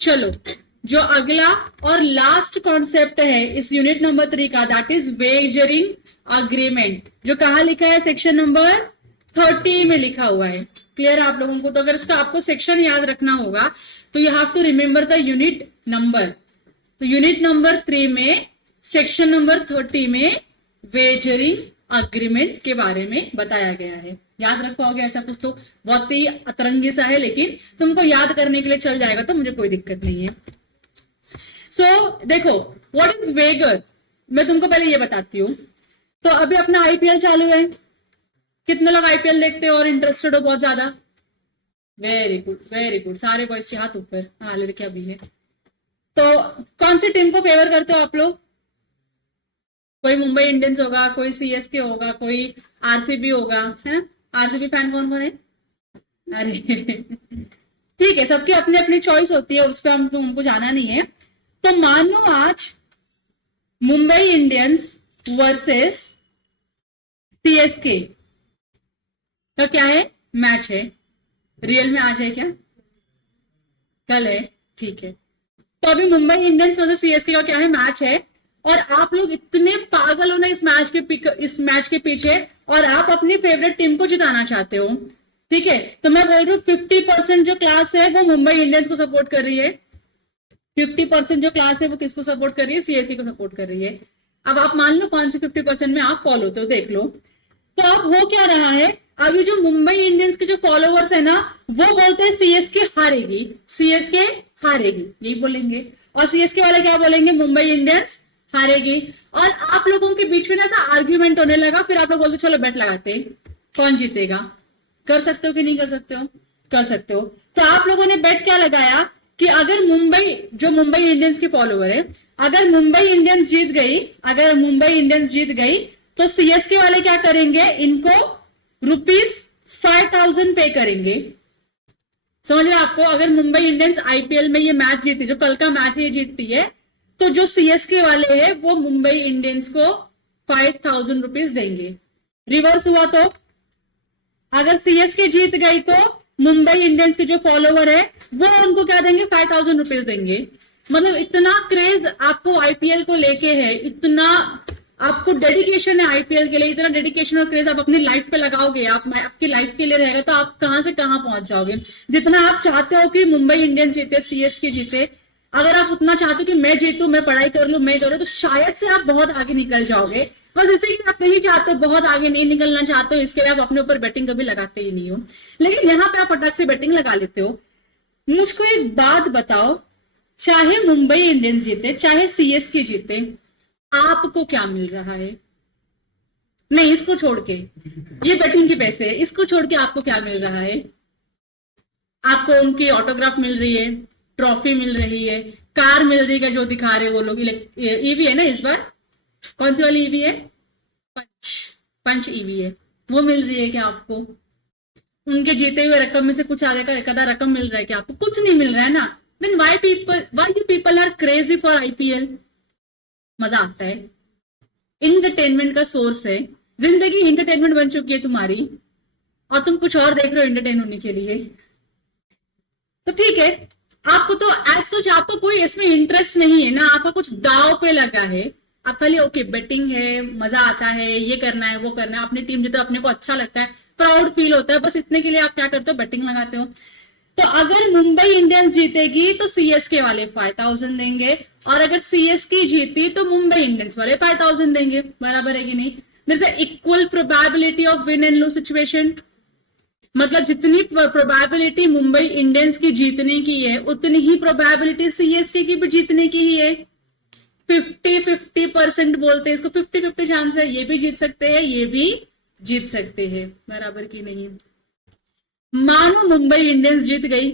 चलो, जो अगला और लास्ट कॉन्सेप्ट है इस यूनिट नंबर 3 का, दैट इज वेजरिंग अग्रीमेंट, जो कहाँ लिखा है, सेक्शन नंबर 30 में लिखा हुआ है। क्लियर है आप लोगों को? तो अगर इसका आपको सेक्शन याद रखना होगा तो you have to remember the unit number. तो यूनिट नंबर 3 में सेक्शन नंबर 30 में वेजरिंग अग्रीमेंट के बारे में बताया गया है। याद रख पाओगे ऐसा कुछ? तो बहुत ही अतरंगी सा है, लेकिन तुमको याद करने के लिए चल जाएगा तो मुझे कोई दिक्कत नहीं है। सो देखो, व्हाट इज वेगर, मैं तुमको पहले ये बताती हूँ। तो अभी अपना आईपीएल चालू है, कितने लोग आईपीएल देखते हो और इंटरेस्टेड हो बहुत ज्यादा? वेरी गुड, वेरी गुड, सारे बॉयज के हाथ ऊपर, हाँ लड़कियां भी है। तो कौन सी टीम को फेवर करते हो आप लोग? कोई मुंबई इंडियंस होगा, कोई सीएसके होगा, कोई आरसीबी होगा, है? आरसीबी फैन कौन कौन है? अरे ठीक है, सबकी अपनी अपनी चॉइस होती है, उस पर हम तुमको जाना नहीं है। तो मानो आज मुंबई इंडियंस वर्सेस सीएसके तो क्या है, मैच है। रियल में आज है क्या? कल है, ठीक है। तो अभी मुंबई इंडियंस वर्सेस सीएसके का क्या है, मैच है। और आप लोग इतने पागल हो ना इस मैच के पीछे, और आप अपनी फेवरेट टीम को जिताना चाहते हो, ठीक है। तो मैं बोल रही हूँ 50% जो क्लास है वो मुंबई इंडियंस को सपोर्ट कर रही है, 50% जो क्लास है वो किसको सपोर्ट कर रही है, सीएसके को सपोर्ट कर रही है। अब आप मान लो कौन से 50% में आप फॉलो होते हो, देख लो। तो अब हो क्या रहा है, अभी जो मुंबई इंडियंस के जो फॉलोवर्स है ना, वो बोलते हैं सीएसके हारेगी, सीएसके हारेगी, यही बोलेंगे। और सीएसके वाले क्या बोलेंगे, मुंबई इंडियंस हारेगी। और आप लोगों के बीच में ऐसा आर्ग्यूमेंट होने लगा, फिर आप लोग बोलते चलो बेट लगाते कौन जीतेगा। कर सकते हो कि नहीं कर सकते हो? कर सकते हो। तो आप लोगों ने बेट क्या लगाया कि अगर मुंबई इंडियंस के फॉलोवर है, अगर मुंबई इंडियंस जीत गई तो सीएसके वाले क्या करेंगे, इनको ₹5,000 पे करेंगे। समझ रहे आपको? अगर मुंबई इंडियंस आईपीएल में ये मैच जीती, जो कल का मैच है ये जीतती है, तो जो सीएसके वाले हैं वो मुंबई इंडियंस को ₹5,000 देंगे। रिवर्स हुआ तो अगर सीएसके जीत गई तो मुंबई इंडियंस के जो फॉलोवर है वो उनको क्या देंगे, ₹5,000 देंगे। मतलब इतना क्रेज आपको आईपीएल को लेके है, इतना आपको डेडिकेशन है आईपीएल के लिए, इतना डेडिकेशन और क्रेज आप अपनी लाइफ पे लगाओगे, आपकी लाइफ के लिए रहेगा, तो आप कहां से कहां पहुंच जाओगे। जितना आप चाहते हो कि मुंबई इंडियंस जीते, सीएसके जीते, अगर आप उतना चाहते हो कि मैं जीतूं, मैं पढ़ाई कर लूं, मैं करूं, तो शायद से आप बहुत आगे निकल जाओगे। बस इसे कि आप नहीं चाहते, बहुत आगे नहीं निकलना चाहते हो, इसके लिए आप अपने ऊपर बैटिंग कभी लगाते ही नहीं हो। लेकिन यहाँ पे आप फटाक से बैटिंग लगा लेते हो। मुझको एक बात बताओ, चाहे मुंबई इंडियंस जीते, चाहे सीएसके जीते, आपको क्या मिल रहा है? नहीं, इसको छोड़ के, ये बैटिंग के पैसे है, इसको छोड़ के आपको क्या मिल रहा है? आपको उनकी ऑटोग्राफ मिल रही है, ट्रॉफी मिल रही है, कार मिल रही है, जो दिखा रहे वो लोग। ईवी है ना इस बार? कौन सी वाली ईवी है? पंच ईवी है, वो मिल रही है क्या आपको? उनके जीते हुए रकम में से कुछ आगे का एक आधा रकम मिल रहा है क्या आपको? कुछ नहीं मिल रहा है ना। Then why you people are crazy for IPL? मजा आता है, इंटरटेनमेंट का सोर्स है, जिंदगी इंटरटेनमेंट बन चुकी है तुम्हारी, और तुम कुछ और देख रहे हो एंटरटेन होने के लिए। तो ठीक है, आपको तो एज सच आपको कोई इसमें इंटरेस्ट नहीं है ना, आपका कुछ दाव पे लगा है, आप खाली ओके बेटिंग है, मजा आता है, ये करना है वो करना है, अपनी टीम जीते अपने को अच्छा लगता है, प्राउड फील होता है, बस इतने के लिए आप क्या करते हो, बेटिंग लगाते हो। तो अगर मुंबई इंडियंस जीतेगी तो सीएसके वाले 5,000 देंगे, और अगर सीएसके जीती तो मुंबई इंडियंस वाले 5,000 देंगे। बराबर है कि नहीं? There is equal probability of win and lose situation. मतलब जितनी प्रोबेबिलिटी मुंबई इंडियंस की जीतने की है, उतनी ही प्रोबेबिलिटी सीएसके की भी जीतने की ही है। 50-50% बोलते हैं इसको, 50-50 चांस है, ये भी जीत सकते हैं, ये भी जीत सकते हैं। बराबर की नहीं? मानो मुंबई इंडियंस जीत गई,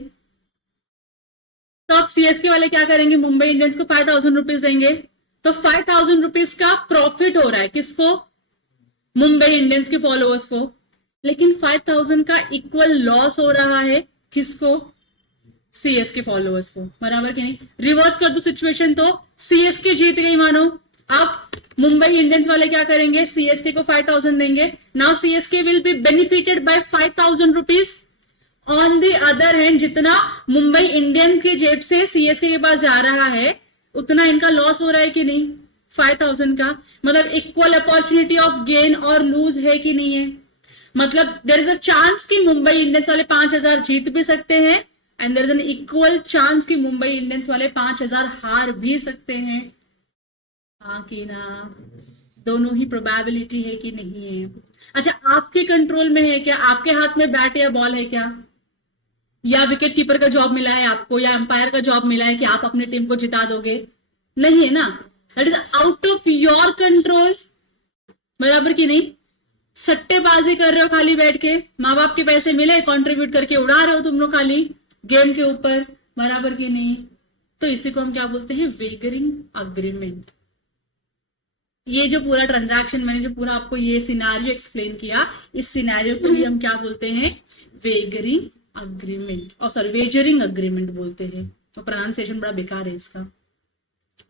तो अब सीएसके वाले क्या करेंगे, मुंबई इंडियंस को ₹5,000 देंगे। तो ₹5,000 का प्रॉफिट हो रहा है किसको? मुंबई इंडियंस के फॉलोअर्स को। लेकिन 5,000 का इक्वल लॉस हो रहा है किसको? सीएसके फॉलोअर्स को। बराबर कि नहीं? रिवर्स कर दो सिचुएशन, तो सीएसके जीत गई मानो, अब मुंबई इंडियंस वाले क्या करेंगे, सीएसके को 5,000 देंगे। Now CSK will be benefited bye ₹5,000, on the other hand जितना मुंबई इंडियंस के जेब से सीएसके के पास जा रहा है उतना इनका लॉस हो रहा है कि नहीं 5,000 का, मतलब इक्वल अपॉर्चुनिटी ऑफ गेन और लूज है कि नहीं है, मतलब देयर इज अ चांस कि मुंबई इंडियंस वाले 5,000 जीत भी सकते हैं and there is an equal chance कि मुंबई इंडियंस वाले 5,000 हार भी सकते हैं, हाँ कि ना, दोनों ही प्रोबेबिलिटी है कि नहीं है। अच्छा, आपके कंट्रोल में है क्या, आपके हाथ में बैट या बॉल है क्या, या विकेट कीपर का जॉब मिला है आपको, या अंपायर का जॉब मिला है कि आप अपने टीम को जिता दोगे, नहीं है ना, that is out of your control, बराबर की नहीं। सट्टेबाजी कर रहे हो खाली बैठ के, माँ बाप के पैसे मिले कंट्रीब्यूट करके उड़ा रहे हो तुम लोग खाली गेम के ऊपर, बराबर की नहीं। तो इसी को हम क्या बोलते हैं, वेगरिंग अग्रीमेंट। ये जो पूरा ट्रांजैक्शन मैंने जो पूरा आपको ये सिनेरियो एक्सप्लेन किया, इस सिनेरियो को भी हम क्या बोलते हैं, वेगरिंग अग्रीमेंट, और सॉरी वेजरिंग अग्रीमेंट बोलते हैं, तो प्रोनाउंसिएशन बड़ा बेकार है इसका,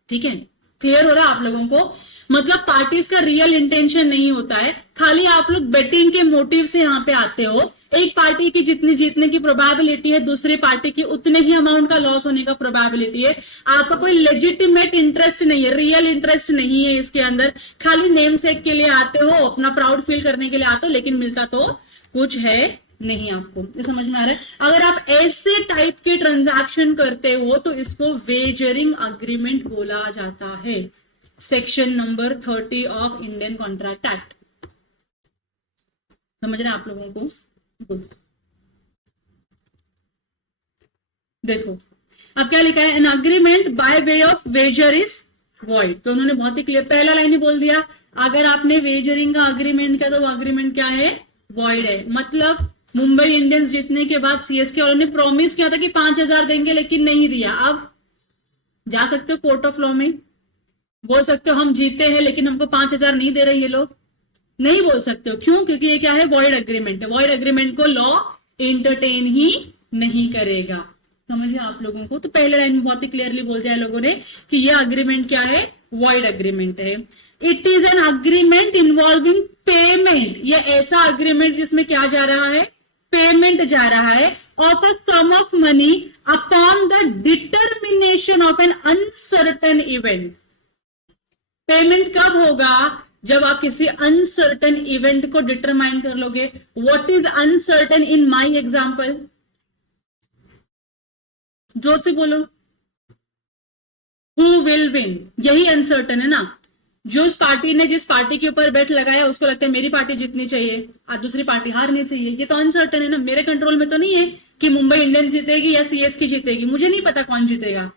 ठीक है। क्लियर हो रहा है आप लोगों को, मतलब पार्टीज का रियल इंटेंशन नहीं होता है, खाली आप लोग बेटिंग के मोटिव से यहाँ पे आते हो। एक पार्टी की जितनी जीतने की प्रोबेबिलिटी है दूसरी पार्टी की उतने ही अमाउंट का लॉस होने का प्रोबेबिलिटी है। आपका कोई लेजिटिमेट इंटरेस्ट नहीं है, रियल इंटरेस्ट नहीं है इसके अंदर, खाली नेम सेक के लिए आते हो, अपना प्राउड फील करने के लिए आते हो, लेकिन मिलता तो कुछ है नहीं आपको, ये समझ में आ रहा है। अगर आप ऐसे टाइप के ट्रांजैक्शन करते हो तो इसको वेजरिंग अग्रीमेंट बोला जाता है, section number 30 of Indian contract act. समझ रहे हैं आप लोगों को? देखो अब क्या लिखा है, an agreement by way of wager is void. तो उन्होंने बहुत ही क्लियर पहला लाइन ही बोल दिया, अगर आपने वेजरिंग का अग्रीमेंट किया तो वो अग्रीमेंट क्या है, वॉइड है। मतलब मुंबई इंडियंस जीतने के बाद सीएसके वालों ने प्रॉमिस किया था कि 5,000 देंगे लेकिन नहीं दिया। अब जा सकते हो कोर्ट ऑफ लॉ में, बोल सकते हो हम जीते हैं लेकिन हमको 5,000 नहीं दे रहे ये लोग, नहीं बोल सकते हो। क्यों? क्योंकि ये क्या है, वॉइड अग्रीमेंट है। वॉइड अग्रीमेंट को लॉ एंटरटेन ही नहीं करेगा। समझिए आप लोगों को, तो पहले लाइन में बहुत ही क्लियरली बोल दिया लोगों ने कि ये अग्रीमेंट क्या है, वॉइड अग्रीमेंट है। It is an agreement involving payment, ये ऐसा अग्रीमेंट जिसमें क्या जा रहा है, पेमेंट जा रहा है, of a sum of money upon the determination of an uncertain event. Payment कब होगा, जब आप किसी अनसर्टन इवेंट को डिटरमाइन कर लोगे। What is uncertain in my example, जोर से बोलो, हु विल विन, यही अनसर्टन है ना। जो इस पार्टी ने जिस पार्टी के ऊपर बेट लगाया उसको लगता है मेरी पार्टी जीतनी चाहिए और दूसरी पार्टी हारनी चाहिए, ये तो अनसर्टन है ना। मेरे कंट्रोल में तो नहीं है कि मुंबई इंडियंस जीतेगी या सीएसके जीतेगी, मुझे नहीं पता कौन जीतेगा।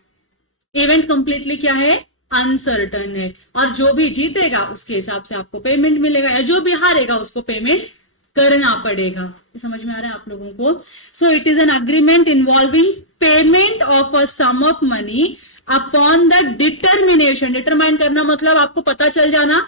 इवेंट कंप्लीटली क्या है, अनसर्टन है, और जो भी जीतेगा उसके हिसाब से आपको पेमेंट मिलेगा, या जो भी हारेगा उसको पेमेंट करना पड़ेगा। ये समझ में आ रहा है आप लोगों को? So it is an agreement involving payment of a sum of money upon the determination, determine करना मतलब आपको पता चल जाना,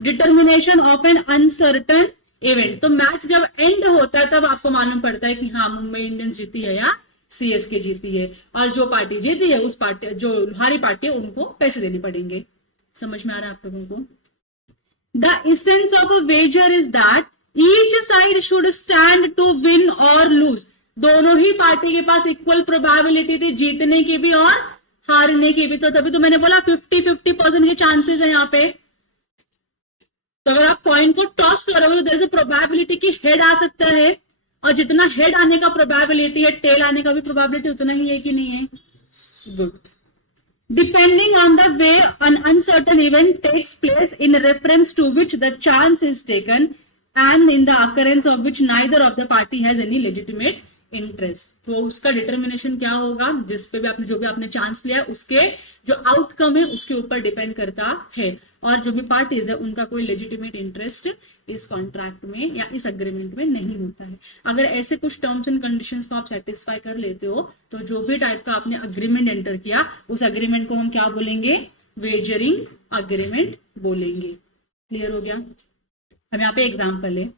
determination of an uncertain event. तो मैच जब एंड होता है तब आपको मालूम पड़ता है कि हाँ मुंबई इंडियंस जीती है या सीएसके जीती है, और जो पार्टी जीती है उस पार्टी, जो हारी पार्टी है उनको पैसे देने पड़ेंगे। समझ में आ रहा है आप लोगों को? The essence of a wager is that each side should stand to win और लूज। दोनों ही पार्टी के पास इक्वल प्रोबेबिलिटी थी जीतने की भी और हारने की भी, तो तभी तो मैंने बोला 50-50% के चांसेस है यहाँ पे। तो अगर आप कॉइन को टॉस करोगे तो देयर इज अ प्रोबेबिलिटी कि हेड आ सकता है, और जितना हेड आने का प्रोबेबिलिटी है टेल आने का भी प्रोबेबिलिटी उतना ही है कि नहीं है? Good. Depending on the way an uncertain event takes place in reference to which the chance is taken and in the occurrence of which neither of the party has any legitimate interest, तो उसका determination क्या होगा, जिस पे भी आपने जो भी आपने चांस लिया उसके जो आउटकम है उसके ऊपर डिपेंड करता है, और जो भी पार्टीज है उनका कोई लेजिटिमेट इंटरेस्ट इस कॉन्ट्रैक्ट में या इस अग्रीमेंट में नहीं होता है। अगर ऐसे कुछ टर्म्स एंड कंडीशंस को आप सेटिस्फाई कर लेते हो तो जो भी टाइप का आपने अग्रीमेंट एंटर किया उस अग्रीमेंट को हम क्या बोलेंगे, वेजरिंग अग्रीमेंट बोलेंगे। क्लियर हो गया? हम यहाँ पे एग्जाम्पल है,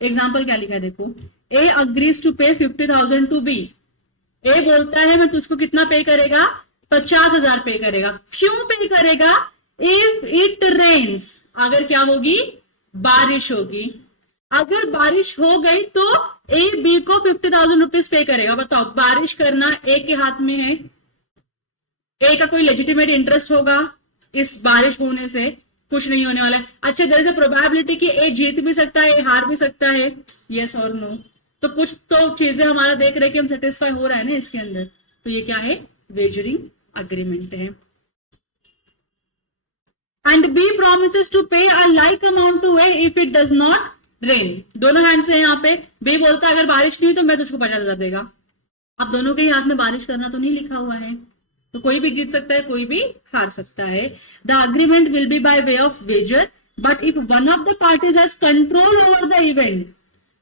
एग्जाम्पल क्या लिखा है देखो, ए अग्रीज टू पे 50,000 टू बी। ए बोलता है मैं तुझको कितना पे करेगा, 50,000 पे करेगा। क्यों पे करेगा? इफ इट रेन्स, अगर क्या होगी, बारिश होगी। अगर बारिश हो गई तो ए बी को 50,000 रुपीज पे करेगा। बताओ, बारिश करना ए के हाथ में है, ए का कोई लेजिटिमेट इंटरेस्ट होगा इस बारिश होने से? कुछ नहीं होने वाला है। अच्छा, देयर इज अ प्रोबेबिलिटी कि ए जीत भी सकता है, ए हार भी सकता है, यस और नो। तो कुछ तो चीजें हमारा देख रहे हैं कि हम सेटिस्फाई हो रहा है ना इसके अंदर। तो ये क्या है? वेजरिंग अग्रीमेंट है। And B promises to pay a like amount to A if it does not rain. दोनों हैंड से यहाँ पे बी बोलता है अगर बारिश नहीं हुई तो मैं तुझको 50,000 देगा। अब दोनों के ही हाथ में बारिश करना तो नहीं लिखा हुआ है, तो कोई भी जीत सकता है, कोई भी हार सकता है। The agreement will be by way of wager, but if one of the parties has control over the event,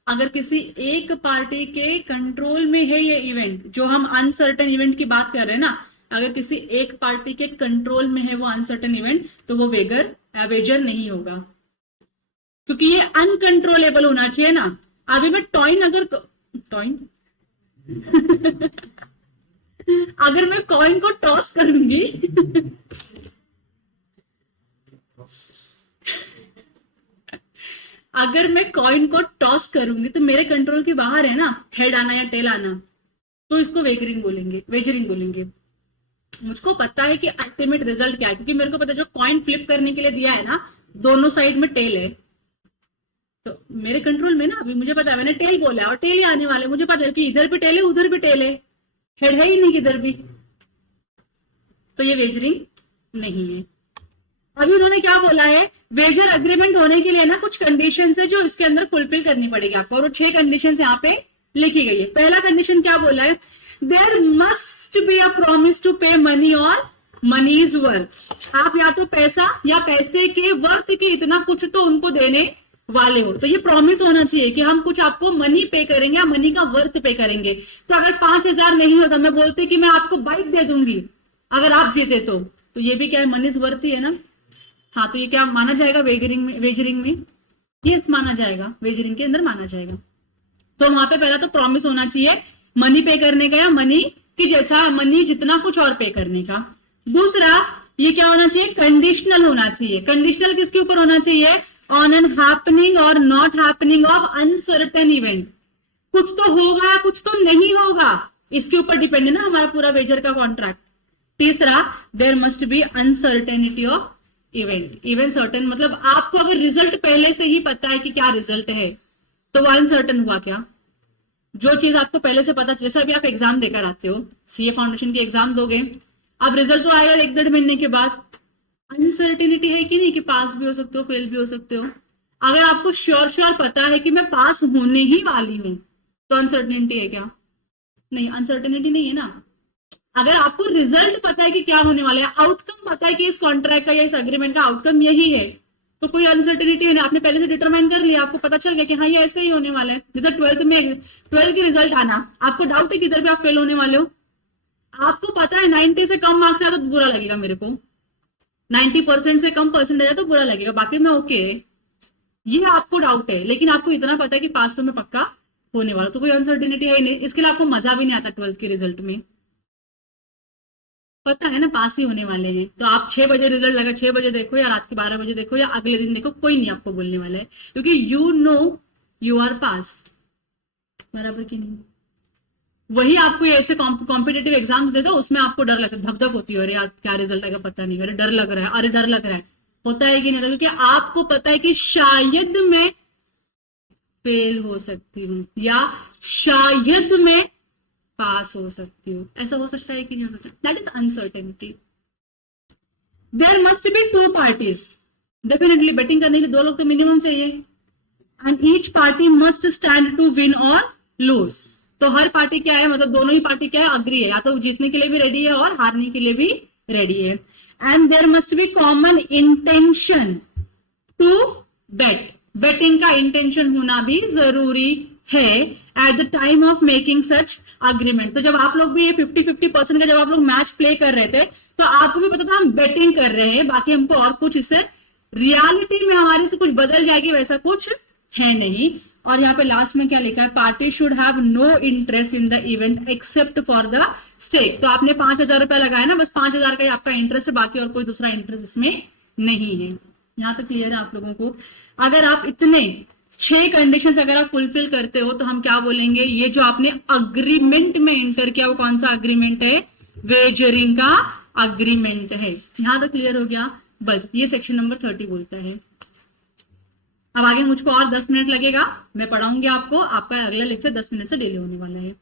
अगर किसी एक पार्टी के कंट्रोल में है ये इवेंट, जो हम अनसर्टन इवेंट की बात कर रहे हैं ना, अगर किसी एक पार्टी के कंट्रोल में है वो अनसर्टन इवेंट, तो वो वेजर नहीं होगा, क्योंकि ये अनकंट्रोलेबल होना चाहिए ना। अभी मैं टॉइन अगर मैं कॉइन को टॉस करूंगी अगर मैं कॉइन को टॉस करूंगी तो मेरे कंट्रोल के बाहर है ना, हेड आना या टेल आना, तो इसको वेजरिंग बोलेंगे। मुझको पता है कि अल्टीमेट रिजल्ट क्या है, क्योंकि मेरे को पता है जो कॉइन फ्लिप करने के लिए दिया है ना, दोनों साइड में टेल है, तो मेरे कंट्रोल में ना। अभी मुझे पता है, मैंने टेल बोला है और टेल ही आने वाले, मुझे पता है कि इधर भी टेल है उधर भी टेल है, हेड है ही नहीं किधर भी, तो ये वेजरिंग नहीं है। अभी उन्होंने क्या बोला है, वेजर अग्रीमेंट होने के लिए ना कुछ कंडीशन है जो इसके अंदर फुलफिल करनी पड़ेगी आपको, और वो 6 कंडीशन यहाँ पे लिखी गई है। पहला कंडीशन क्या बोला है, there must be a promise to pay money और मनी इज वर्थ। आप या तो पैसा या पैसे के वर्थ की इतना कुछ तो उनको देने वाले हो, तो ये प्रॉमिस होना चाहिए कि हम कुछ आपको मनी पे करेंगे या मनी का वर्थ पे करेंगे। तो अगर 5,000 नहीं होता, मैं बोलती कि मैं आपको बाइक दे दूंगी अगर आप जीते तो ये भी क्या है, मनी इज वर्थ ही है ना। हाँ, तो ये क्या माना जाएगा वेजरिंग में ये माना जाएगा, वेजरिंग के अंदर माना जाएगा। तो वहां पे पहला तो प्रॉमिस होना चाहिए मनी पे करने का, या मनी की जैसा मनी जितना कुछ और पे करने का। दूसरा, ये क्या होना चाहिए, कंडीशनल होना चाहिए। कंडीशनल किसके ऊपर होना चाहिए, ऑन एन हैपनिंग और not happening of uncertain event. कुछ तो होगा कुछ तो नहीं होगा, इसके ऊपर डिपेंड है ना हमारा पूरा वेजर का कॉन्ट्रैक्ट। तीसरा, there must be uncertainty of event certain, मतलब आपको अगर रिजल्ट पहले से ही पता है कि क्या रिजल्ट है, तो वो अनसर्टन हुआ क्या। जो चीज आपको पहले से पता, जैसे अभी आप एग्जाम देकर आते हो, सीए फाउंडेशन की एग्जाम दोगे, अब रिजल्ट तो आएगा 1-1.5 महीने के बाद, अनसर्टेनिटी है कि नहीं कि पास भी हो सकते हो फेल भी हो सकते हो। अगर आपको श्योर पता है कि मैं पास होने ही वाली हूं, तो अनसर्टेनिटी है क्या? नहीं, अनसर्टेनिटी नहीं है ना। अगर आपको रिजल्ट पता है कि क्या होने वाला है, आउटकम पता है कि इस कॉन्ट्रैक्ट का या इस अग्रीमेंट का आउटकम यही है, तो कोई अनसर्टेनिटी है नहीं। आपने पहले से डिटरमाइन कर लिया, आपको पता चल गया कि हाँ ये ऐसे ही होने वाला है। जैसे 12th की रिजल्ट आना, आपको डाउट है किधर भी आप फेल होने वाले हो, आपको पता है 90 से कम मार्क्स आया तो बुरा लगेगा मेरे को, 90% से कम परसेंटेज आया तो बुरा लगेगा, बाकी मैं ओके, ये आपको डाउट है, लेकिन आपको इतना पता है कि पास तो मैं पक्का होने वाला, तो कोई अनसर्टेनिटी है नहीं। इसके लिए आपको मजा भी नहीं आता 12th के रिजल्ट में, पता है ना पास ही होने वाले हैं। तो आप 6 बजे रिजल्ट लगा, 6 बजे देखो या रात के 12 बजे देखो या अगले दिन देखो, कोई नहीं आपको बोलने वाला है, क्योंकि you know you are passed, बराबर की नहीं। वही आपको ऐसे कॉम्पिटेटिव एग्जाम्स दे दो, उसमें आपको डर लगता है, धक धक होती है, अरे यार क्या रिजल्ट आएगा पता नहीं, अरे डर लग रहा है, अरे डर लग रहा है, होता है कि नहीं, क्योंकि आपको पता है कि शायद मैं फेल हो सकती हूँ या शायद मैं पास हो सकती हूँ। ऐसा हो सकता है कि नहीं हो सकता, that is uncertainty. There must be 2 parties, definitely betting करने के लिए 2 लोग तो मिनिमम चाहिए, and each party must stand to win और लूज। तो हर पार्टी क्या है, मतलब दोनों ही पार्टी क्या है, अग्री है, या तो जीतने के लिए भी रेडी है और हारने के लिए भी रेडी है। And there must be common intention to bet, betting का इंटेंशन होना भी जरूरी है at the time of making such agreement. तो जब आप लोग भी ये 50-50% का जब आप लोग मैच प्ले कर रहे थे, तो आपको भी पता था हम बेटिंग कर रहे हैं, बाकी हमको और कुछ इससे रियलिटी में हमारे से कुछ बदल जाएगी वैसा कुछ है नहीं। और यहाँ पे लास्ट में क्या लिखा है, party should have no interest in the event except for the stake. तो आपने 5,000 रुपया लगाया ना, बस 5,000 का ही आपका इंटरेस्ट है, बाकी और कोई दूसरा इंटरेस्ट इसमें नहीं है। यहाँ तक क्लियर है आप लोगों को? अगर आप इतने 6 कंडीशंस अगर आप फुलफिल करते हो तो हम क्या बोलेंगे, ये जो आपने अग्रीमेंट में एंटर किया वो कौन सा अग्रीमेंट है, वेजरिंग का अग्रीमेंट है। यहां तक क्लियर हो गया, बस ये सेक्शन नंबर 30 बोलता है। अब आगे मुझको और 10 मिनट लगेगा, मैं पढ़ाऊंगी आपको, आपका अगला लेक्चर 10 मिनट से डिले होने वाला है,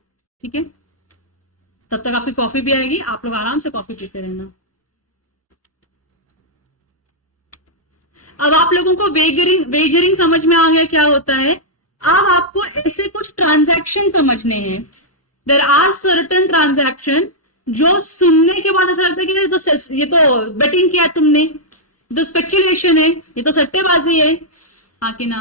ठीक है। तब तक आपकी कॉफी भी आएगी, आप लोग आराम से कॉफी पीते रहना। अब आप लोगों को वेजरिंग समझ में आ गया क्या होता है। अब आपको ऐसे कुछ ट्रांजैक्शन समझने हैं। देयर आर सर्टेन ट्रांजैक्शन जो सुनने के बाद ऐसा लगता है कि ये तो बेटिंग किया तुमने, तो स्पेक्यूलेशन है, ये तो सट्टेबाजी है, हाँ कि ना।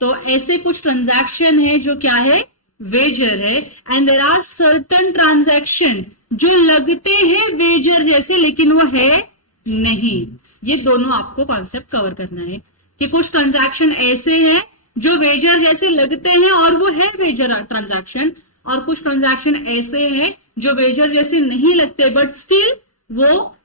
तो ऐसे कुछ ट्रांजैक्शन है जो क्या है, वेजर है। And there are certain transaction जो लगते हैं वेजर जैसे लेकिन वो है नहीं। ये दोनों आपको कॉन्सेप्ट कवर करना है कि कुछ ट्रांजैक्शन ऐसे हैं जो वेजर जैसे लगते हैं और वो है वेजर ट्रांजैक्शन, और कुछ ट्रांजैक्शन ऐसे हैं जो वेजर जैसे नहीं लगते बट स्टिल वो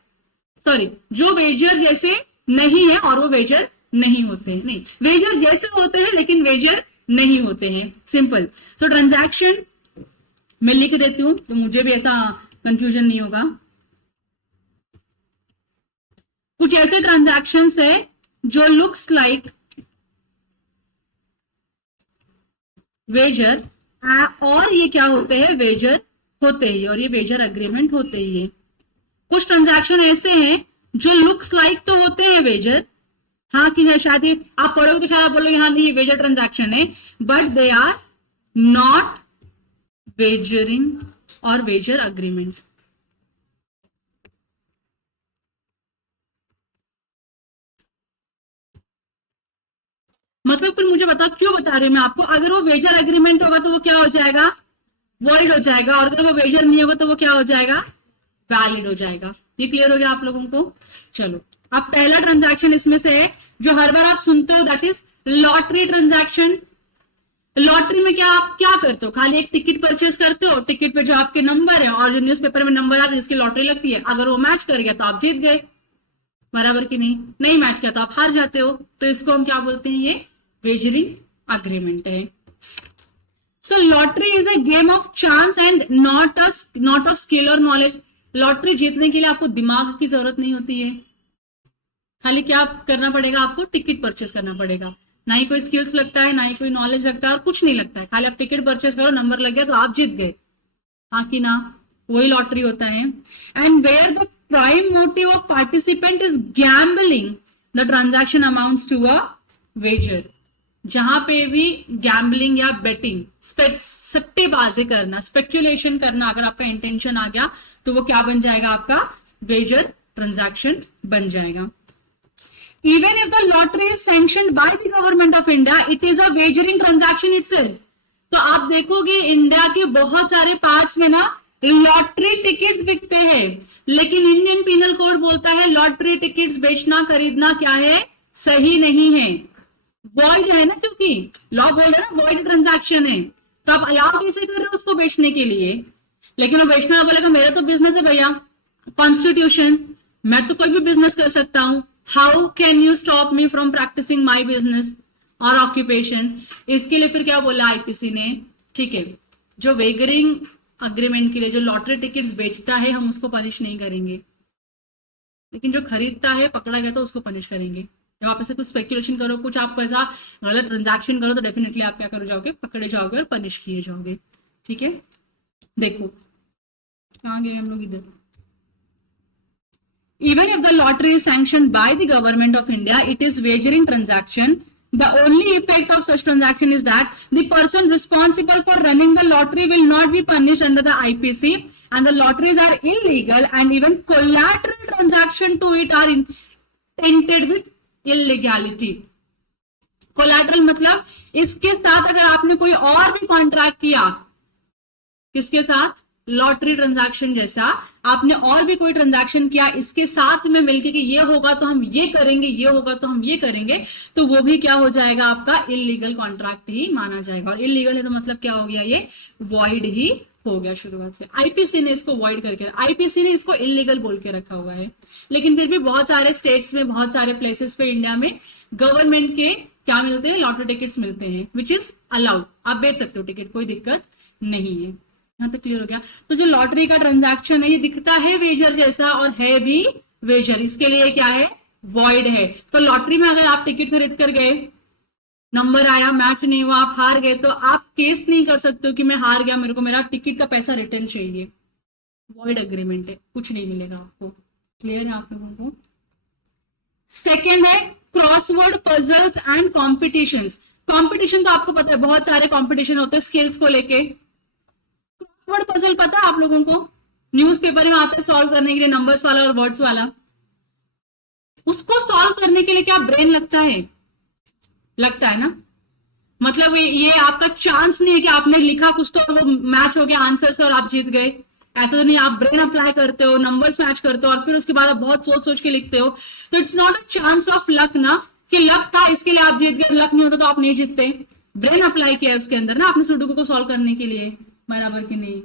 जो वेजर जैसे नहीं है और वो वेजर नहीं होते हैं, नहीं वेजर जैसे होते हैं लेकिन वेजर नहीं होते हैं, सिंपल। सो ट्रांजैक्शन मैं लिख देती हूं तो मुझे भी ऐसा कंफ्यूजन नहीं होगा। कुछ ऐसे ट्रांजैक्शंस है जो लुक्स लाइक वेजर और ये क्या होते हैं, वेजर होते ही, और ये वेजर अग्रीमेंट होते ही है। कुछ ट्रांजैक्शन ऐसे हैं जो लुक्स लाइक तो होते हैं वेजर, हाँ कि शायद आप पढ़ोगे तो शायद आप बोलोगे हाँ नहीं ये वेजर ट्रांजैक्शन है, but they are not wagering और वेजर अग्रीमेंट। मतलब फिर मुझे बताओ क्यों बता रही हूं मैं आपको। अगर वो वेजर एग्रीमेंट होगा तो वो क्या हो जाएगा, वॉइड हो जाएगा, और अगर वो वेजर नहीं होगा तो वो क्या हो जाएगा, वैलिड हो जाएगा। ये क्लियर हो गया आप लोगों को। चलो अब पहला ट्रांजैक्शन इसमें से है जो हर बार आप सुनते हो, that is lottery transaction. Lottery में क्या आप क्या करते हो, खाली एक टिकट परचेज करते हो, टिकट पे जो आपके नंबर है और जो न्यूज़पेपर में नंबर आ रहा है जिसकी लॉटरी लगती है, अगर वो मैच कर गया तो आप जीत गए, बराबर कि नहीं, नहीं मैच किया तो आप हार जाते हो। तो इसको हम क्या बोलते हैं, ये वेजरिंग अग्रीमेंट है। So lottery is a game of chance and not of skill और नॉलेज। लॉटरी जीतने के लिए आपको दिमाग की जरूरत नहीं होती है, खाली क्या करना पड़ेगा, आपको टिकट परचेस करना पड़ेगा। ना ही कोई स्किल्स लगता है, ना ही कोई नॉलेज लगता है, और कुछ नहीं लगता है, खाली आप टिकट परचेस करो, नंबर लग गया तो आप जीत गए, हाँ कि ना, वही लॉटरी होता है। And where the prime motive of participant is gambling the transaction amounts to a wager. जहां पे भी गैम्बलिंग या बेटिंग, सट्टेबाजी करना, स्पेक्यूलेशन करना अगर आपका इंटेंशन आ गया तो वो क्या बन जाएगा, आपका वेजर ट्रांजैक्शन बन जाएगा। Even if the lottery is sanctioned by the government of India, it is a wagering transaction itself. तो आप देखोगे इंडिया के बहुत सारे पार्ट्स में ना लॉटरी टिकट्स बिकते हैं, लेकिन इंडियन पीनल कोड बोलता है लॉटरी टिकट्स बेचना खरीदना क्या है, सही नहीं है, वॉइड है ना, क्योंकि लॉ बोल रहा है ना वॉइड ट्रांजैक्शन है। तो आप अलाउ कैसे कर रहे हो उसको बेचने के लिए, लेकिन वो बेचना बोलेगा मेरा तो बिजनेस है भैया, कॉन्स्टिट्यूशन, मैं तो कोई भी बिजनेस कर सकता हूं, how can you stop me from practising my business और ऑक्यूपेशन। इसके लिए फिर क्या बोला आईपीसी ने, ठीक है, जो वेगरिंग अग्रीमेंट के लिए जो लॉटरी टिकट्स बेचता है हम उसको पनिश नहीं करेंगे, लेकिन जो खरीदता है पकड़ा गया तो उसको पनिश करेंगे। जब आप ऐसे कुछ स्पेक्यूलेशन करो, कुछ आप ऐसा गलत ट्रांजैक्शन करो तो डेफिनेटली आप क्या करो जाओगे, पकड़े जाओगे और पनिश किए जाओगे, ठीक है। देखो कहां गए हम लोग, इधर। Even if the lottery is sanctioned by the government of India, it is wagering transaction. The only effect of such transaction is that the person responsible for running the lottery will not be punished under the IPC, and the lotteries are illegal, and even collateral transaction to it are tainted with illegality. Collateral मतलब इसके साथ अगर आपने कोई और भी contract किया, किसके साथ, लॉटरी ट्रांजैक्शन जैसा आपने और भी कोई ट्रांजैक्शन किया इसके साथ में मिलके कि ये होगा तो हम ये करेंगे, ये होगा तो हम ये करेंगे, तो वो भी क्या हो जाएगा, आपका इलीगल कॉन्ट्रैक्ट ही माना जाएगा। और इलीगल है तो मतलब क्या हो गया, ये वॉइड ही हो गया शुरुआत से। आईपीसी ने इसको वॉइड करके, आईपीसी ने इसको इलीगल बोल के रखा हुआ है, लेकिन फिर भी बहुत सारे स्टेट्स में, बहुत सारे प्लेसेस पे इंडिया में गवर्नमेंट के क्या मिलते हैं, लॉटरी टिकट्स मिलते हैं, विच इज अलाउड, आप बेच सकते हो टिकट, कोई दिक्कत नहीं है। यहाँ तक क्लियर हो गया। तो जो लॉटरी का ट्रांजैक्शन है ये दिखता है वेजर जैसा और है भी वेजर, इसके लिए क्या है, वॉइड है। तो लॉटरी में अगर आप टिकट खरीद कर गए, नंबर आया, मैच नहीं हुआ, आप हार गए, तो आप केस नहीं कर सकते हो कि मैं हार गया, मेरे को मेरा टिकट का पैसा रिटर्न चाहिए, वॉइड एग्रीमेंट है, कुछ नहीं मिलेगा आपको। क्लियर है आप लोगों को। सेकेंड है crossword puzzles and competitions. Competition तो आपको पता है, बहुत सारे कॉम्पिटिशन होते हैं स्किल्स को लेके। क्रॉसवर्ड पजल पता है आप लोगों को, न्यूज़पेपर में आता है सॉल्व करने के लिए, नंबर्स वाला और वर्ड्स वाला। उसको सॉल्व करने के लिए क्या ब्रेन लगता है, लगता है ना। मतलब ये आपका चांस नहीं है कि आपने लिखा कुछ तो वो मैच हो गया आंसर से और आप जीत गए, ऐसा तो नहीं। आप ब्रेन अप्लाई करते हो, नंबर्स मैच करते हो और फिर उसके बाद आप बहुत सोच सोच के लिखते हो। तो it's not a chance of luck ना, कि लक था इसके लिए आप जीत गए, लक नहीं होता तो आप नहीं जीतते। ब्रेन अप्लाई किया है उसके अंदर ना आपने सुडोकू को सॉल्व करने के लिए, बराबर कि नहीं।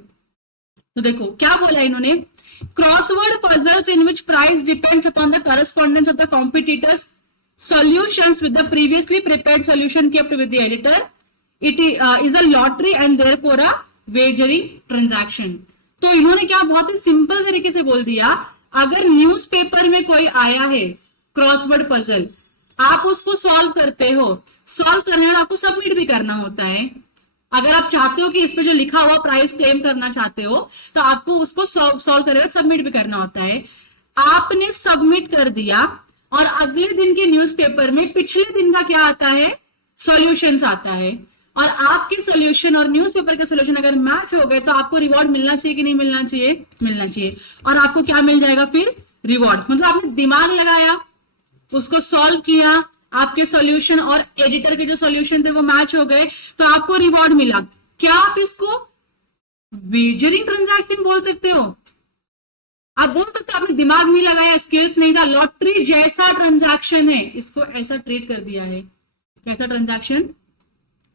तो देखो क्या बोला इन्होंने, crossword puzzles in which price depends upon the correspondence of the competitors solutions with the previously prepared solution kept with the editor. It is a lottery and therefore a wagering transaction. तो इन्होंने क्या बहुत ही simple तरीके से बोल दिया, अगर newspaper में कोई आया है क्रॉसवर्ड पजल, आप उसको सॉल्व करते हो, सॉल्व करने में आपको सबमिट भी करना होता है। अगर आप चाहते हो कि इस पे जो लिखा हुआ प्राइस क्लेम करना चाहते हो तो आपको उसको सॉल्व करने में सबमिट भी करना होता है। आपने सबमिट कर दिया और अगले दिन के न्यूज़पेपर में पिछले दिन का क्या आता है, सॉल्यूशंस आता है, और आपके सॉल्यूशन और न्यूज़पेपर के सॉल्यूशन अगर मैच हो गए तो आपको रिवॉर्ड मिलना चाहिए कि नहीं मिलना चाहिए, मिलना चाहिए। और आपको क्या मिल जाएगा फिर, रिवॉर्ड। मतलब आपने दिमाग लगाया, उसको सॉल्व किया, आपके सॉल्यूशन और एडिटर के जो सॉल्यूशन थे वो मैच हो गए तो आपको रिवॉर्ड मिला। क्या आप इसको वेजरिंग ट्रांजैक्शन बोल सकते हो? आप बोल सकते हो आपने दिमाग नहीं लगाया, स्किल्स नहीं था, लॉटरी जैसा ट्रांजैक्शन है, इसको ऐसा ट्रीट कर दिया है। कैसा ट्रांजैक्शन,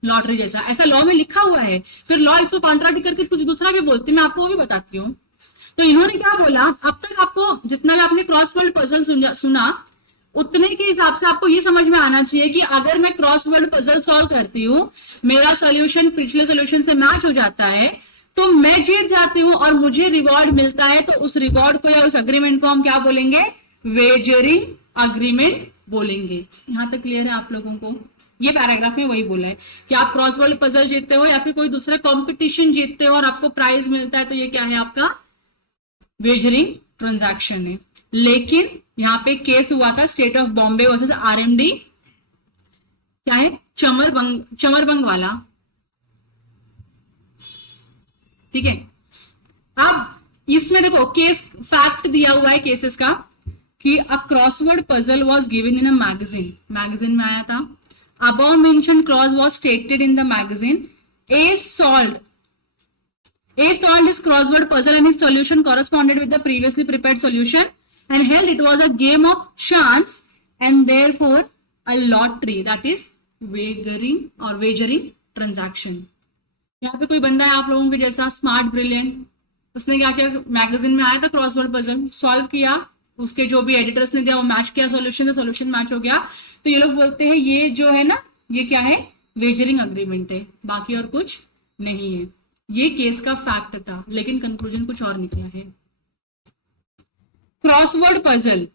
लॉटरी जैसा, ऐसा लॉ में लिखा हुआ है। फिर लॉ इसको कॉन्ट्राडिक्ट करके कुछ दूसरा भी बोलते हैं, मैं आपको वो भी बताती हूँ। तो इन्होंने क्या बोला, अब तक आपको जितना भी आपने क्रॉसवर्ड पजल सुना उतने के हिसाब से आपको ये समझ में आना चाहिए कि अगर मैं क्रॉसवर्ड पजल सॉल्व करती हूँ, मेरा सोल्यूशन पिछले सोल्यूशन से मैच हो जाता है तो मैं जीत जाती हूँ और मुझे रिवॉर्ड मिलता है, तो उस रिवॉर्ड को या उस अग्रीमेंट को हम क्या बोलेंगे, वेजरिंग अग्रीमेंट बोलेंगे। यहां तक क्लियर है आप लोगों को? ये पैराग्राफ में वही बोला है कि आप क्रॉसवर्ड पजल जीतते हो या फिर कोई दूसरा कॉम्पिटिशन जीतते हो और आपको प्राइज मिलता है, तो ये क्या है, आपका वेजरिंग ट्रांजैक्शन है। लेकिन यहाँ पे केस हुआ था state of Bombay versus RMD, क्या है, चमरबंग वाला, ठीक है। अब इसमें देखो केस फैक्ट दिया हुआ है केसेस का कि a crossword puzzle was given in a magazine में आया था। Above mention clause was stated in the magazine. A solved his crossword puzzle and his solution corresponded with the previously prepared solution and held it was a game of chance and therefore a lottery, that is wagering transaction. यहाँ पे कोई बंदा है आप लोगों के जैसा smart brilliant, उसने क्या किया, मैगजीन में आया था क्रॉसवर्ड पजल, सॉल्व किया, उसके जो भी एडिटर्स ने दिया वो मैच किया सॉल्यूशन, सॉल्यूशन मैच हो गया, तो ये लोग बोलते हैं ये जो है ना, ये क्या है, वेजरिंग अग्रीमेंट है, बाकी और कुछ नहीं है। ये केस का फैक्ट था, लेकिन कंक्लूजन कुछ और निकला है। क्रॉसवर्ड पजल,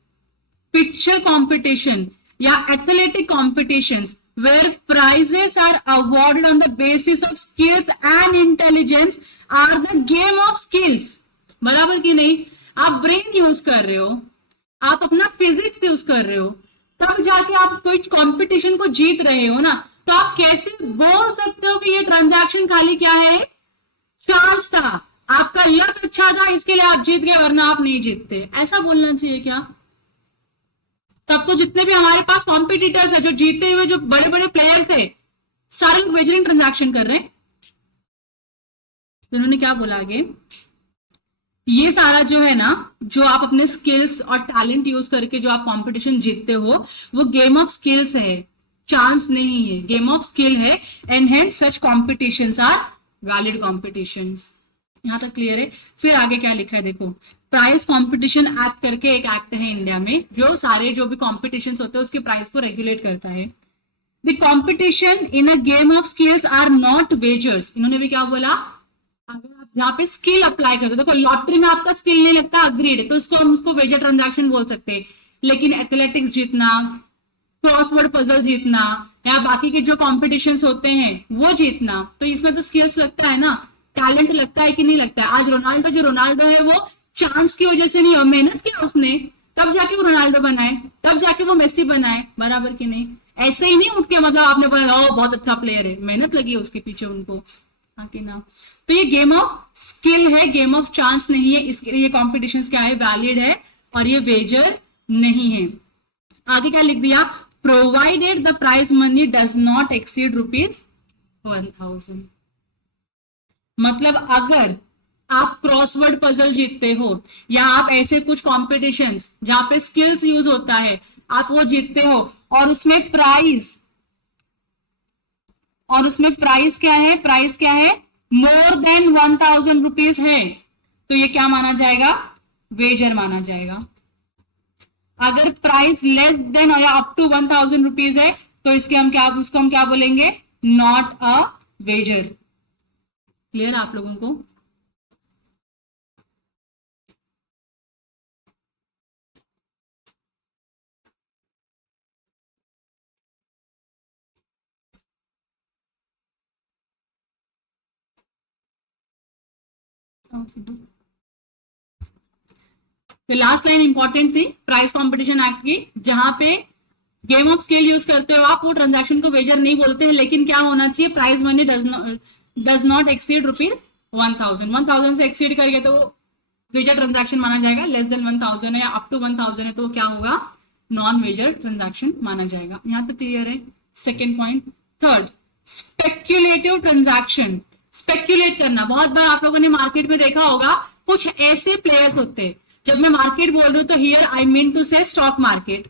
पिक्चर कंपटीशन या athletic competitions where prizes are awarded on the basis of skills and intelligence are the game of skills, बराबर कि नहीं। आप ब्रेन यूज कर रहे हो, आप अपना फिजिक्स यूज कर रहे हो, तब जाके आप कोई कंपटीशन को जीत रहे हो ना, तो आप कैसे बोल सकते हो कि ये ट्रांजैक्शन खाली क्या है, चांस था, आपका लक अच्छा था इसके लिए आप जीत गए, वरना आप नहीं जीतते, ऐसा बोलना चाहिए क्या? तब तो जितने भी हमारे पास कॉम्पिटिटर्स है, जो जीते हुए जो बड़े बड़े प्लेयर्स है, सारे लोग वेजरिंग ट्रांजैक्शन कर रहे हैं। उन्होंने क्या बोला आगे, ये सारा जो है ना, जो आप अपने स्किल्स और टैलेंट यूज करके जो आप कंपटीशन जीतते हो, वो गेम ऑफ स्किल्स है, चांस नहीं है, गेम ऑफ स्किल है, and hence such competitions are valid competitions. यहां तक क्लियर है? फिर आगे क्या लिखा है देखो, प्राइस कंपटीशन एक्ट करके एक एक्ट है इंडिया में, जो सारे जो भी कॉम्पिटिशंस होते हैं उसके प्राइस को रेगुलेट करता है। The competition in a game of skills are not wagers. इन्होंने भी क्या बोला, अगर आप यहाँ पे स्किल अप्लाई करते हो, देखो लॉटरी में आपका स्किल नहीं लगता, अग्रीड, तो इसको हम उसको वेजर ट्रांजैक्शन बोल सकते हैं। लेकिन एथलेटिक्स जीतना, क्रॉसवर्ड पजल जीतना, या बाकी के जो कॉम्पिटिशन्स होते हैं वो जीतना, तो इसमें तो स्किल्स लगता है ना, टैलेंट लगता है कि नहीं लगता है। आज रोनाल्डो, जो रोनाल्डो है वो चांस की वजह से नहीं, और मेहनत किया उसने, तब जाके वो रोनाल्डो बनाए, तब जाके वो मेसी बनाए, बराबर की नहीं। ऐसे ही नहीं उठ के मतलब आपने बोला ओ बहुत अच्छा प्लेयर है, मेहनत लगी है उसके पीछे उनको, हाँ कि ना। तो ये गेम ऑफ स्किल है, गेम ऑफ चांस नहीं है, इसके लिए कॉम्पिटिशन क्या है, वैलिड है, और ये वेजर नहीं है। आगे क्या लिख दिया, provided the prize money does not exceed ₹1000। मतलब अगर आप क्रॉसवर्ड पजल जीतते हो, या आप ऐसे कुछ कॉम्पिटिशन्स जहां पे स्किल्स यूज होता है, आप वो जीतते हो, और उसमें प्राइज क्या है, प्राइस क्या है, मोर देन ₹1000 है, तो ये क्या माना जाएगा, वेजर माना जाएगा। अगर प्राइस लेस देन या अप टू ₹1000 है, तो उसको हम क्या बोलेंगे, नॉट अ वेजर। क्लियर आप लोगों को? तो लास्ट लाइन इंपॉर्टेंट थी प्राइस कंपटीशन एक्ट की, जहां पे गेम ऑफ स्किल यूज करते हो आप, वो ट्रांजैक्शन को वेजर नहीं बोलते हैं, लेकिन क्या होना चाहिए, price money does not exceed ₹1000। 1000 से एक्सीड करके तो वेजर ट्रांजैक्शन माना जाएगा, लेस देन 1000 है या अप टू 1000 है तो क्या होगा, नॉन वेजर ट्रांजैक्शन माना जाएगा। यहां तक क्लियर है? Second point. Third, speculative transaction. Speculate करना, बहुत बार आप लोगों ने मार्केट में देखा होगा, कुछ ऐसे प्लेयर्स होते हैं, जब मैं मार्केट बोल रही हूं तो हियर आई मीन टू से स्टॉक मार्केट,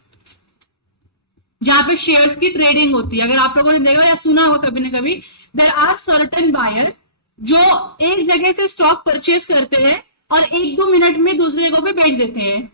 जहां पे शेयर्स की ट्रेडिंग होती है। अगर आप लोगों ने देखा या सुना होगा कभी ना कभी, देयर आर सर्टेन बायर जो एक जगह से स्टॉक परचेज करते हैं और 1-2 मिनट में दूसरी जगह पे बेच देते हैं,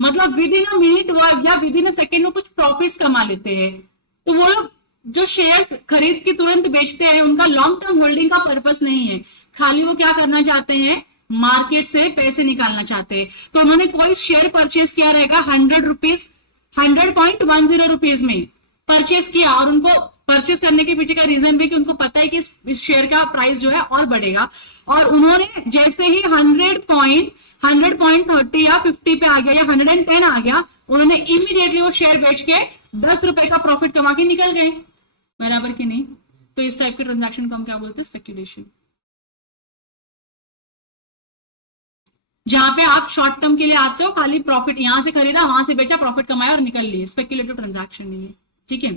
मतलब विद इन अ मिनट या विद इन अ सेकेंड में कुछ प्रॉफिट्स कमा लेते हैं। तो वो लोग जो शेयर्स खरीद के तुरंत बेचते हैं, उनका लॉन्ग टर्म होल्डिंग का पर्पस नहीं है, खाली वो क्या करना चाहते हैं, मार्केट से पैसे निकालना चाहते हैं। तो उन्होंने कोई शेयर परचेज किया रहेगा ₹100.10 में परचेज किया, और उनको परचेज करने के पीछे का रीजन भी कि उनको पता है कि इस शेयर का प्राइस जो है और बढ़ेगा, और उन्होंने जैसे ही 100.30 या 50 पे आ गया या 110 आ गया, उन्होंने इमीडिएटली वो शेयर बेच के ₹10 का प्रॉफिट कमा के निकल गए, बराबर की नहीं। तो इस टाइप के ट्रांजैक्शन को हम क्या बोलते हैं, स्पेक्यूलेशन। जहां पे आप शॉर्ट टर्म के लिए आते हो, खाली प्रॉफिट, यहां से खरीदा वहां से बेचा, प्रॉफिट कमाया और निकल लिए, स्पेक्युलेटिव ट्रांजैक्शन नहीं है, ठीक है।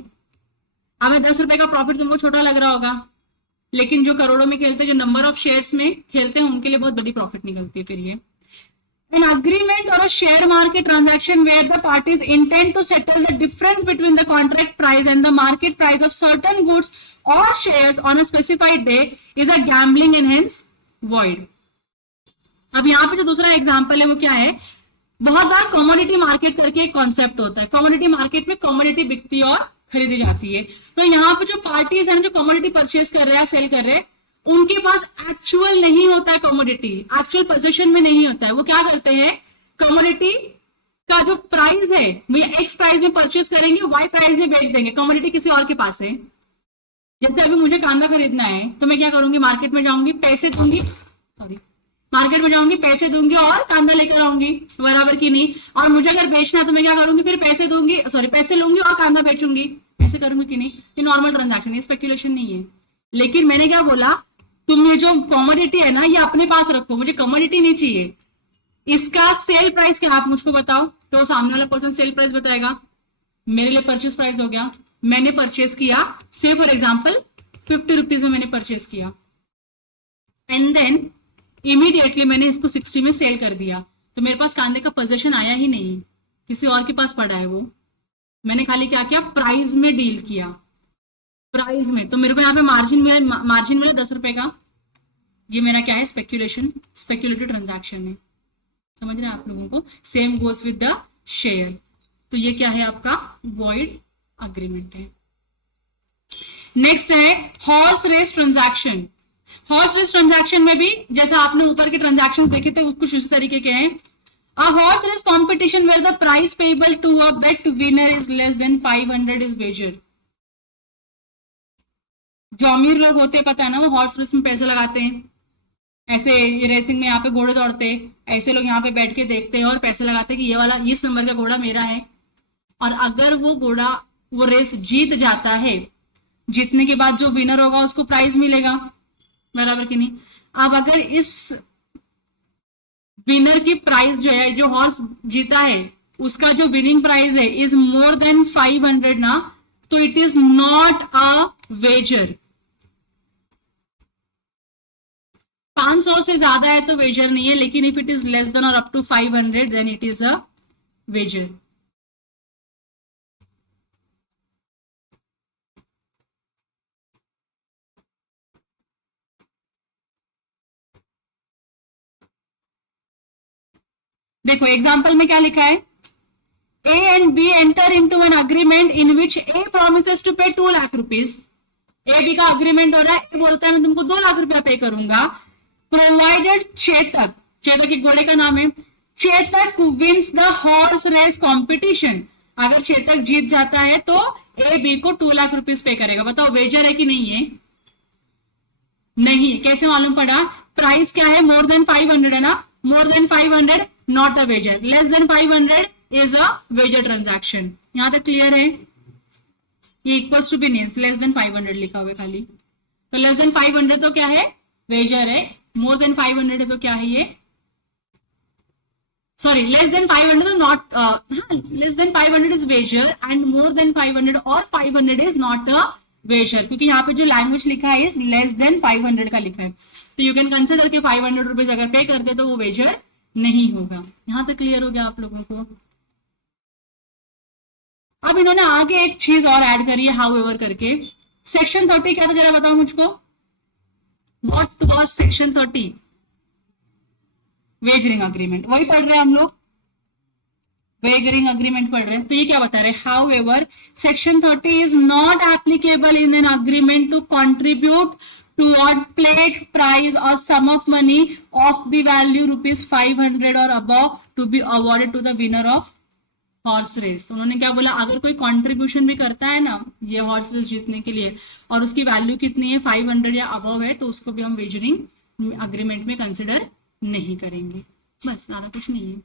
अब ₹10 का प्रॉफिट तुमको छोटा लग रहा होगा, लेकिन जो करोड़ों में खेलते हैं, जो नंबर ऑफ शेयर्स में खेलते हैं, उनके लिए बहुत बड़ी प्रॉफिट निकलती है फिर ये। An agreement or a share market transaction where the parties intend to settle the difference between the contract price and the market price of certain goods or shares on a specified day is a gambling and hence void. अब यहाँ पे जो दूसरा example है वो क्या है, बहुत बार कमोडिटी मार्केट करके एक कॉन्सेप्ट होता है। कमोडिटी मार्केट में कमोडिटी बिकती और खरीदी जाती है। तो यहाँ पे जो पार्टीज हैं जो कमोडिटी परचेज कर रहे हैं, सेल कर रहे हैं, उनके पास एक्चुअल नहीं होता है कमोडिटी, एक्चुअल पोजीशन में नहीं होता है। वो क्या करते हैं, कमोडिटी का जो प्राइस है वो एक्स प्राइस में परचेज करेंगे, वाई प्राइस में बेच देंगे, कमोडिटी किसी और के पास है। जैसे अभी मुझे कांदा खरीदना है तो मैं क्या करूंगी, मार्केट में जाऊंगी, पैसे दूंगी, मार्केट में जाऊंगी, पैसे दूंगी और कांदा लेकर आऊंगी, बराबर की नहीं। और मुझे अगर बेचना है तो मैं क्या करूंगी, फिर पैसे लूंगी और कांदा बेचूंगी, ऐसे करूंगी कि नहीं। ये नॉर्मल ट्रांजैक्शन है, स्पेक्यूलेशन नहीं है। लेकिन मैंने क्या बोला, तुम्हें जो कमोडिटी है ना, ये अपने पास रखो, मुझे कमोडिटी नहीं चाहिए। इसका सेल प्राइस क्या, आप मुझको बताओ, तो सामने वाला पर्सन सेल प्राइस बताएगा, मेरे लिए परचेज प्राइस हो गया, मैंने परचेज किया, से फॉर एग्जाम्पल ₹50 में मैंने परचेज किया, एंड देन इमीडिएटली मैंने इसको 60 में सेल कर दिया, तो मेरे पास कांदे का पोजीशन आया ही नहीं, किसी और के पास पड़ा है वो। मैंने खाली क्या किया, प्राइस में डील किया, प्राइस में। तो मेरे को यहाँ पे मार्जिन मिला ₹10 का। ये मेरा क्या है, स्पेक्यूलेशन, स्पेक्यूलेटिव ट्रांजैक्शन है। समझ रहे हैं आप लोगों को? Same goes with the share. तो ये क्या है आपका, वॉइड अग्रीमेंट है। नेक्स्ट है horse race transaction. Horse race transaction में भी जैसा आपने ऊपर के ट्रांजैक्शंस देखे थे कुछ उस तरीके के हैं। A horse race competition where the price payable to a bet winner is less than 500 is wager। जो अमीर लोग होते हैं पता है ना, वो हॉर्स रेस में पैसे लगाते हैं। ऐसे ये रेसिंग में यहाँ पे घोड़े दौड़ते हैं, ऐसे लोग यहाँ पे बैठ के देखते हैं और पैसे लगाते हैं कि ये वाला इस नंबर का घोड़ा मेरा है। और अगर वो घोड़ा वो रेस जीत जाता है, जीतने के बाद जो विनर होगा उसको प्राइज मिलेगा, बराबर कि नहीं। अब अगर इस विनर की प्राइस जो है, जो हॉर्स जीता है उसका जो विनिंग प्राइस है इज मोर देन 500 ना, तो it is not a wager. 500 से ज्यादा है तो वेजर नहीं है, लेकिन if it is less than और up to 500 then it is a wager. देखो एग्जाम्पल में क्या लिखा है, A and B enter into an agreement in which A promises to pay 2 lakh rupees. A B का अग्रीमेंट हो रहा है, A बोलता है मैं तुमको 2 लाख रुपया पे करूंगा, प्रोवाइडेड चेतक, चेतक एक घोड़े का नाम है, Chetak wins the horse race competition. अगर चेतक जीत जाता है तो A B को 2 लाख रुपीज पे करेगा। बताओ वेजर है कि नहीं है? नहीं। कैसे मालूम पड़ा? प्राइस क्या है? मोर देन 500 है ना, more than 500 not a wager, less than 500 is a wager transaction. यहां तक क्लियर है? ये इक्वल्स टू भी नहीं, लेस देन 500 लिखा हुआ है खाली, तो लेस देन 500 तो क्या है? वेजर है। मोर देन 500 है तो क्या है ये? सॉरी, लेस देन 500 तो not, less than 500 is wager and more than 500 और 500 इज नॉट अ वेजर, क्योंकि यहाँ पे जो लैंग्वेज लिखा है इज लेस देन 500 का लिखा है, तो यू कैन कंसिडर के 500 रुपीज अगर पे करते तो वो वेजर नहीं होगा। यहां तक क्लियर हो गया आप लोगों को? अब इन्होंने आगे एक चीज और ऐड करी है, हाउ एवर करके। सेक्शन 30 क्या था जरा बताओ मुझको, what was section 30? Wagering agreement, वही पढ़ रहे हैं हम लोग, वेजरिंग अग्रीमेंट पढ़ रहे हैं। तो ये क्या बता रहे हैं? However section 30 is not applicable in an agreement to contribute toward plate price or sum of money of the value rupees 500 or above to be awarded to the winner of horse race। तो उन्होंने क्या बोला, अगर कोई contribution भी करता है ना ये हॉर्स रेस जीतने के लिए और उसकी वैल्यू कितनी है 500 या अबव है, तो उसको भी हम वेजरिंग अग्रीमेंट में कंसिडर नहीं करेंगे। बस, ज्यादा कुछ नहीं है।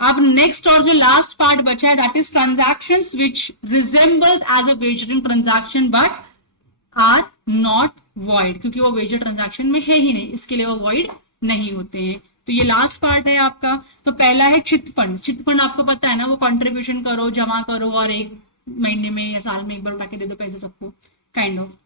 अब नेक्स्ट और जो लास्ट पार्ट बचा है that is transactions which resembles as a wagering transaction but are not void, क्योंकि वो वेजर ट्रांजैक्शन में है ही नहीं, इसके लिए वो वॉइड नहीं होते हैं। तो ये लास्ट पार्ट है आपका। तो पहला है चिट फंड। चिट फंड आपको पता है ना, वो कंट्रीब्यूशन करो, जमा करो और एक महीने में या साल में एक बार उठा के दे दो पैसे सबको, काइंड ऑफ।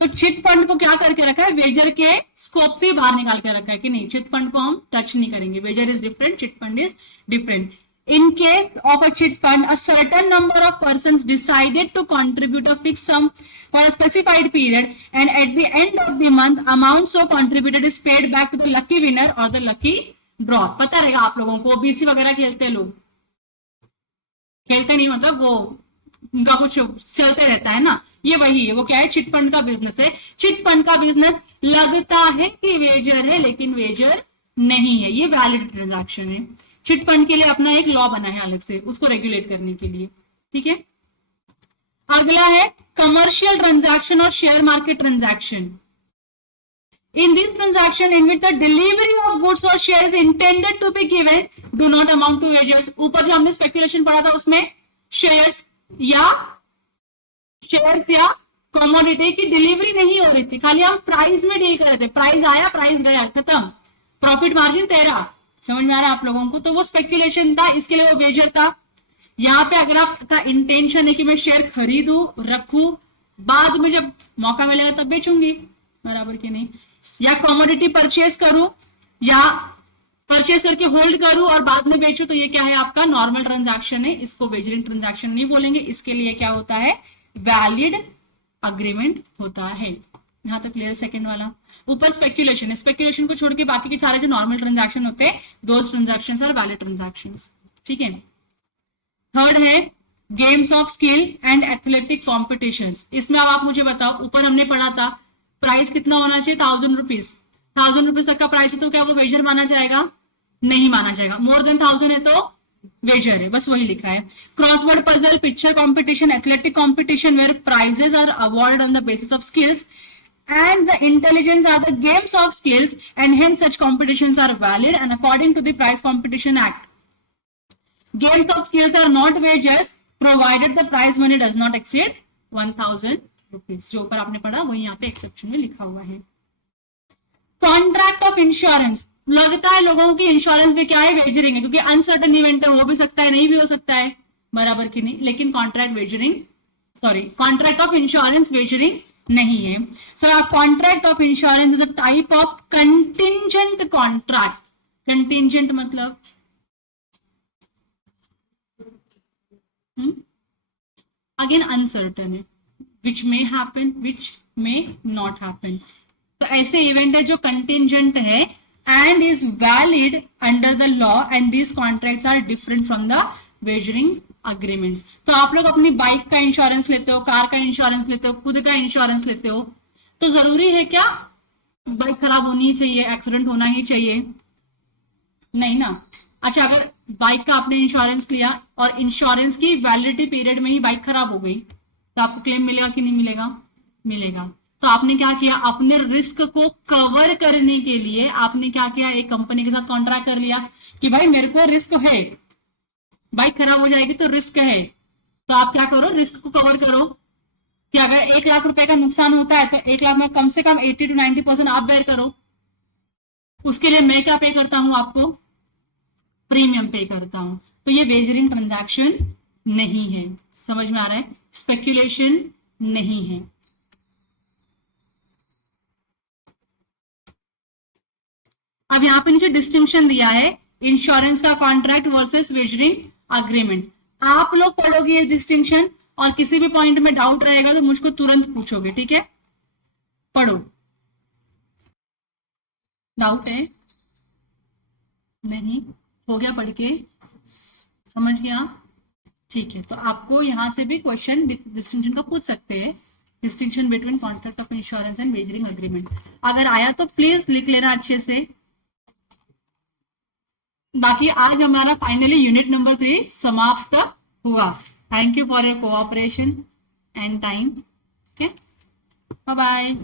तो चिट फंड को क्या करके रखा है? वेजर के स्कोप से बाहर निकाल के रखा है कि नहीं, चिट फंड को हम टच नहीं करेंगे। Wager is different, chit fund is different. In case of a chit fund, a certain number of persons decided to contribute a fixed sum for a specified period, and at the end of the month, amount so contributed is paid back to the lucky winner or the lucky draw। पता रहेगा आप लोगों को, BC वगैरह खेलते हैं लोग, खेलते नहीं मतलब वो उनका कुछ चलते रहता है ना, ये वही है। वो क्या है? चिट फंड का बिजनेस है। चिट फंड का बिजनेस लगता है कि वेजर है लेकिन वेजर नहीं है, ये वैलिड ट्रांजैक्शन है। चिट फंड के लिए अपना एक लॉ बना है अलग से, उसको रेगुलेट करने के लिए, ठीक है। अगला है कमर्शियल ट्रांजैक्शन और share market transaction. In this transaction in which the delivery of goods or shares intended to be given do not amount to wagers। ऊपर जो हमने स्पेकुलेशन पढ़ा था उसमें शेयर्स या कमोडिटी की डिलीवरी नहीं हो रही थी, खाली हम प्राइस में डील कर रहे थे। प्राइस आया, प्राइस गया, खत्म, प्रॉफिट मार्जिन तेरा। समझ में आ रहा है आप लोगों को? तो वो स्पेकुलेशन था, इसके लिए वो वेजर था। यहाँ पे अगर आपका इंटेंशन है कि मैं शेयर खरीदू, रखू, बाद में जब मौका मिलेगा तब बेचूंगी, बराबर की नहीं, या कमोडिटी परचेज करूं या परचेज करके होल्ड करूं और बाद में बेचूं, तो ये क्या है? आपका नॉर्मल ट्रांजैक्शन है, इसको वेजरिंग ट्रांजैक्शन नहीं बोलेंगे। इसके लिए क्या होता है? वैलिड अग्रीमेंट होता है। यहां तक क्लियर? सेकंड वाला। ऊपर स्पेकुलेशन है, स्पेकुलेशन को छोड़ के बाकी के सारे जो नॉर्मल ट्रांजैक्शन होते हैं, those transactions are valid transactions, ठीक है। थर्ड है games of skill and athletic competitions, इसमें अब आप मुझे बताओ, ऊपर हमने पढ़ा था प्राइस कितना होना चाहिए, 1000 रुपीज, 1000 रुपीज तक का प्राइस है तो क्या वो वेजर माना जाएगा, नहीं माना जाएगा, मोर देन 1000 है तो वेजर है, बस वही लिखा है। Crossword puzzle, picture competition, athletic competition where prizes are awarded on the basis of skills and the intelligence are the games of skills and hence such competitions are valid and according to the Prize Competition Act. Games of skills are not wagers provided the prize money does not exceed 1000 rupees. जो ऊपर आपने पढ़ा वही यहाँ पे exception में लिखा हुआ है। कॉन्ट्रैक्ट ऑफ इंश्योरेंस, लगता है लोगों की इंश्योरेंस में क्या है, वेजरिंग है, क्योंकि अनसर्टन इवेंट हो भी सकता है, नहीं भी हो सकता है, बराबर की नहीं, लेकिन कॉन्ट्रैक्ट ऑफ इंश्योरेंस वेजरिंग नहीं है। So contract of insurance is a type of contingent contract. Contingent मतलब अगेन अनसर्टन है, which may happen which may not happen. तो ऐसे इवेंट है जो कंटिंजेंट है and is valid under the law and these contracts are different from the wagering agreements. तो आप लोग अपनी बाइक का इंश्योरेंस लेते हो, कार का इंश्योरेंस लेते हो, खुद का इंश्योरेंस लेते हो, तो जरूरी है क्या बाइक खराब होनी ही चाहिए, एक्सीडेंट होना ही चाहिए, नहीं ना। अच्छा, अगर बाइक का आपने इंश्योरेंस लिया और इंश्योरेंस की वैलिडिटी पीरियड में ही बाइक खराब हो गई तो आपको क्लेम मिलेगा कि नहीं मिलेगा, मिलेगा। तो आपने क्या किया, अपने रिस्क को कवर करने के लिए आपने क्या किया, एक कंपनी के साथ कॉन्ट्रैक्ट कर लिया कि भाई मेरे को रिस्क है, बाइक खराब हो जाएगी तो रिस्क है, तो आप क्या करो, रिस्क को कवर करो कि अगर 1 लाख रुपए का नुकसान होता है तो 1 लाख में कम से कम 80 to 90% आप बेयर करो। उसके लिए मैं क्या पे करता हूं, आपको प्रीमियम पे करता हूं। तो ये वेजरिंग ट्रांजैक्शन नहीं है, समझ में आ रहा है, स्पेक्यूलेशन नहीं है। अब यहां पे नीचे डिस्टिंक्शन दिया है इंश्योरेंस का कॉन्ट्रैक्ट वर्सेस वेजरिंग अग्रीमेंट। आप लोग पढ़ोगे ये डिस्टिंक्शन और किसी भी पॉइंट में डाउट रहेगा तो मुझको तुरंत पूछोगे, ठीक है, पढ़ो। डाउट है, नहीं हो गया, पढ़ के समझ गया, ठीक है। तो आपको यहां से भी क्वेश्चन डिस्टिंक्शन का पूछ सकते हैं, distinction between contract of insurance and wagering agreement. अगर आया तो प्लीज लिख लेना अच्छे से। बाकी आज हमारा फाइनली यूनिट नंबर 3 समाप्त हुआ। Thank you for your cooperation and time. Okay, bye bye.